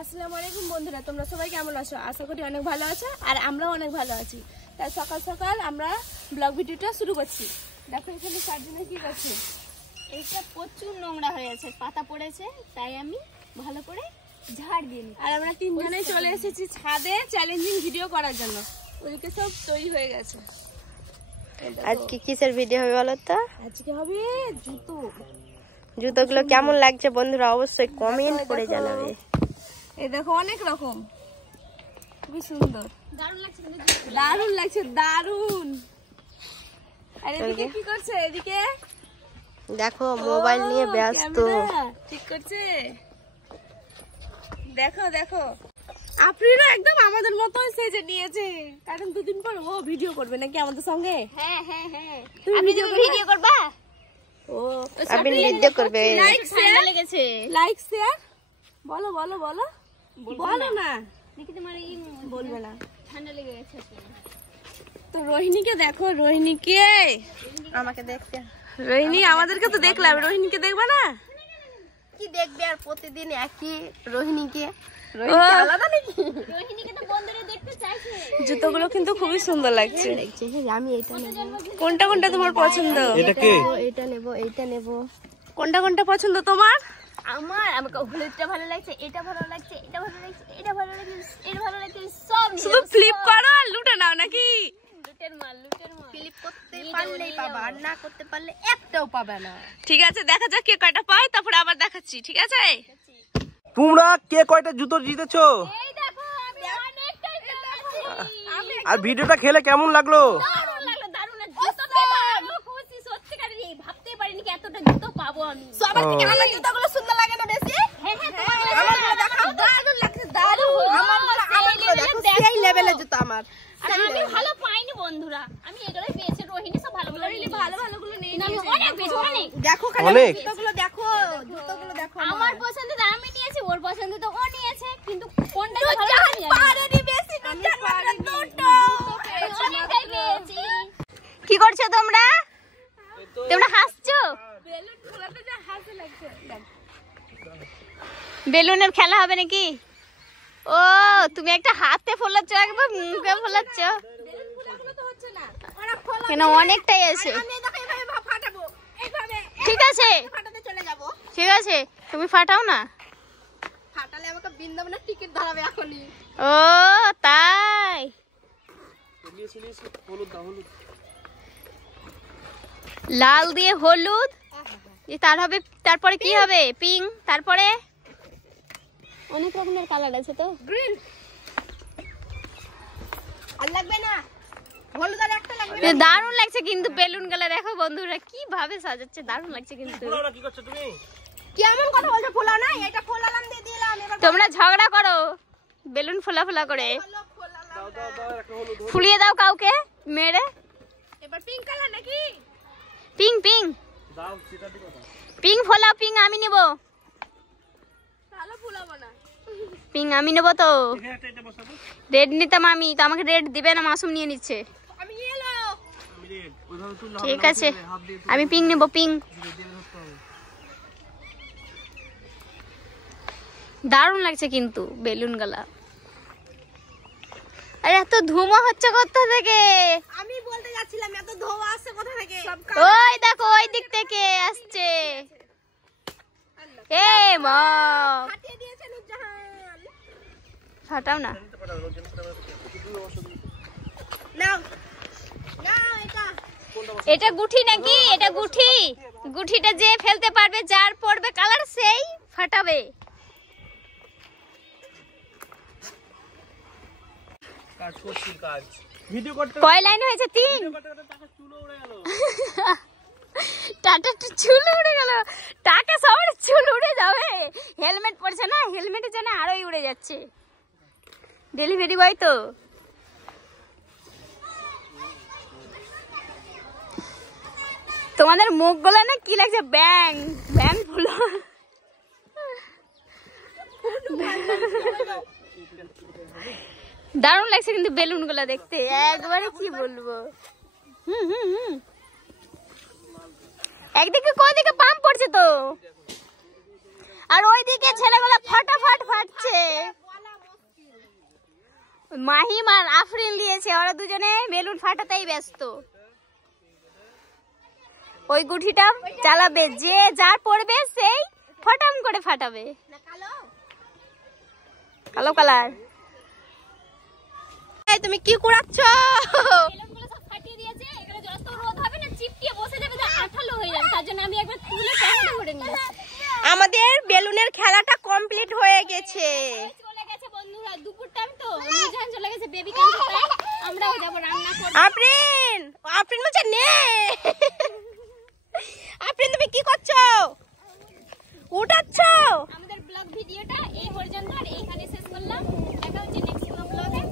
আসসালামু আলাইকুম বন্ধুরা, তোমরা সবাই কেমন আছো? আশা করি অনেক ভালো আছো আর আমরাও অনেক ভালো আছি। তাই সকাল সকাল আমরা ব্লগ ভিডিওটা শুরু করছি। দেখো এখানে সার্জিনা কি করছে। এইটা প্রচুর নোংরা হয়ে আছে, পাতা পড়েছে, তাই আমি ভালো করে ঝাড় দিয়ে নিই। আর আমরা তিনজনেই চলে এসেছি ছাদে চ্যালেঞ্জিং ভিডিও করার জন্য। ওদিকে সব তৈরি হয়ে গেছে। আজকে কিসের ভিডিও হবে বলো তো? আজকে হবে জুতোগুলো কেমন লাগছে বন্ধুরা অবশ্যই কমেন্ট করে জানাবে। এই দেখো অনেক রকম, খুবই সুন্দর, দারুণ লাগছে কিন্তু দারুণ লাগছে, দারুণ। আর এদিকে কি করছে? এদিকে দেখো মোবাইল নিয়ে ব্যস্ত। ঠিক করছে। দেখো দেখো আফরিনও একদম আমাদের মতোই সেজে নিয়েছে, কারণ দুদিন পর ও ভিডিও করবে নাকি আমাদের সঙ্গে। হ্যাঁ হ্যাঁ হ্যাঁ, তুমি ভিডিও করবা? ও আপনি ভিডিও করবে? লাইক শেয়ার লেগেছে, লাইক শেয়ার বলো বলো বলো বলো না, দেখি তোমার এই বলবে না। ঠান্ডা লেগে গেছে। তো রোহিণীকে দেখো, রোহিণীকে আমাকে দেখতে। রোহিণী আমাদেরকে তো দেখলাম, রোহিণীকে দেখবা না? কি দেখবে আর প্রতিদিন একই রোহিণীকে। রোহিণী আলাদা নাকি? রোহিণীকে তো বন্ধুরা দেখতে চাইছে। জুতোগুলো কিন্তু খুবই সুন্দর লাগছে। আমি এটা নেব। কোনটা কোনটা তোমার পছন্দ? এটা কি? এটা নেব, এইটা নেব। কোনটা কোনটা পছন্দ তোমার? আমাকে হলুদটা ভালো লাগছে, এটা ভালো লাগছে, এটা ভালো লাগছে, এটা ভালো লাগছে, এটা ভালো লাগছে, সব শুধু ফ্লিপ করো আর লুটে নাও নাকি? লুটের মাল, লুটের মাল। ক্লিক করতে পারলেই পাবা, আর না করতে পারলে একটাও পাবে না। ঠিক আছে, দেখা যাক কে কয়টা পায়, তারপরে আবার দেখাচ্ছি। ঠিক আছে? তোমরা কে কয়টা জুতো জিতেছো এই দেখো আমি অনেকটাই পেয়েছি। আর ভিডিওটা খেলে কেমন লাগলো? দারুণ লাগলো, দারুণ লাগলো। জুতো পেলাম, খুশি সত্যিকারের, এই ভাবতেই পারিনি কি এতটা জুতো পাবো আমি। সবার থেকে আমার জুতোগুলো সুন্দর লাগে না বেশি? হ্যাঁ হ্যাঁ, তোমার আমারগুলো দেখাও। দারুণ লাগছে, দারুণ। আমারগুলো দেখো, সেই লেভেলের জুতো আমার। আর আমি ভালো পাইনি বন্ধুরা, আমি এগুলোই পেয়েছি। রোহিণী সব ভালো ভালো নিয়ে ভালো ভালো গুলো নিয়ে আমি অনেক বেশি, অনেক। দেখো খালি অনেক। জুতোগুলো দেখো, জুতোগুলো দেখো। আমার পছন্দের আমি নিয়েছি, ওর পছন্দের তো ও নিয়েছে, কিন্তু কোনটা ভালো লাগছে পারেনি বেশি, নুনজান মাত্র দুটো। অনেকটাই পেয়েছি। কি করছো তোমরা? তোমরা হাসছো? বেলুন ফোলাতে যা হাসি লাগছে। বেলুনের খেলা হবে নাকি? ও তুমি একটা হাতে ফোলাচ্ছ, একবার মুখে ফোলাচ্ছ। বেলুন ফোলাগুলো তো হচ্ছে না, ওরা ফোলা। কেন অনেকটাই আছে। আমি দেখো এইভাবে ফাটাবো, এইভাবে ঠিক আছে ফাটাতে চলে যাব। ঠিক আছে, তুমি ফাটাও না। ফাটালে আমাকে বৃন্দাবনের টিকিট ধরাবে এখনই। ও তাই, লাল দিয়ে হলুদ, তার হবে, তারপরে কি হবে? পিঙ্ক, তারপরে অনেক রকমের কালার আছে তো। গ্রিন আর লাগবে না, হলুদ আর একটা লাগবে। দারুণ লাগছে কিন্তু বেলুন গুলো দেখো বন্ধুরা কিভাবে সাজাচ্ছে, দারুণ লাগছে কিন্তু। কি করছো তুমি? কেমন কথা বলছো? ফোলা না, এটা ফোলালাম দিয়ে দিলাম। এবার তোমরা ঝগড়া করো বেলুন ফোলা ফোলা করে, হলো ফোলালাম। দাও দাও দাও একটা হলুদ। ফুলিয়ে দাও কাউকে মেরে। এবার পিঙ্ক কালার নাকি? পিঙ্ক পিঙ্ক দাও সেটা দিও না। পিঙ্ক ফোলাও, পিঙ্ক আমি নেব, ভালো ফুলাবো না। পিঙ্ক আমি নেব তো। এখানে এটা বসাবো। রেড নিতাম আমি, তো আমাকে রেড দিবে না, মাসুম নিয়ে নিচ্ছে। আমি ইয়েলো। আমি রেড ওইভাবে তুই ঠিক আছে আমি পিঙ্ক নেব, পিঙ্ক। দারুণ লাগছে কিন্তু বেলুন গুলা। আরে এত ধুমা হচ্ছে কোথা থেকে? আমি বলতে যাচ্ছিলাম এত ধোঁয়া আসছে কোথা থেকে? ওই দেখো ওই দিক থেকে আসছে। এ মা ফাটিয়ে দিয়েছে নুরজাহান। ফাটাও না। নাও নাও এটা। এটা গুঠি নাকি? এটা গুঠি, গুঠিটা যে ফেলতে পারবে, যার পড়বে কালার সেই ফাটাবে। কাজ করছি কাজ। ভিডিও করতে কয় লাইন হয়েছে? 3। টাকা চুলো উড়ে গেল। টাটা চুল উড়ে গেল। টাকা সবার চুল উড়ে যাবে। হেলমেট পরছে না, হেলমেটের জন্য আরোই উড়ে যাচ্ছে। ডেলিভারি বয় তো। তোমাদের মুখ গুলো না কি লাগছে? ব্যাং ব্যাং ফুলো। দারুণ লাগছে কিন্তু বেলুন গুলা দেখতে, একবারে কি বলবো। একদিকে কোদিকে পাম্প পড়ছে তো, আর ওইদিকে ছেলেগুলো ফাটাফাট ফাটছে। মাহিম আর আফরিন দিয়েছে, ওরা দুজনে বেলুন ফাটাতেই ব্যস্ত। ওই গুঠিটা চালাবে, যে যার পড়বে সেই ফটাম করে ফাটাবে। কালো কালার। তুমি কি কুড়াচ্ছ? বেলুনগুলো সব ফাটিয়ে দিয়েছে, এখানে যত রোদ হবে না চিপটিয়ে বসে যাবে, যা আঠালো হয়ে যাবে, তার জন্য আমি একবার তুলে প্যাকেটে ভরে নিয়ে আসছি। আমাদের বেলুনের খেলাটা কমপ্লিট হয়ে গেছে। চলে গেছে বন্ধুরা, দুপুর টাইম তো মিজান চলে গেছে বেবি ক্যাম্পে, তাই আমরাও যাব রান্না করতে। আফরিন, আফরিন বলছে নে। আফরিন তুমি কি করছো? উঠাচ্ছ? আমাদের ব্লগ ভিডিওটা এই পর্যন্ত, আর এখানে শেষ করলাম। দেখা হচ্ছে নেক্সট ব্লগে।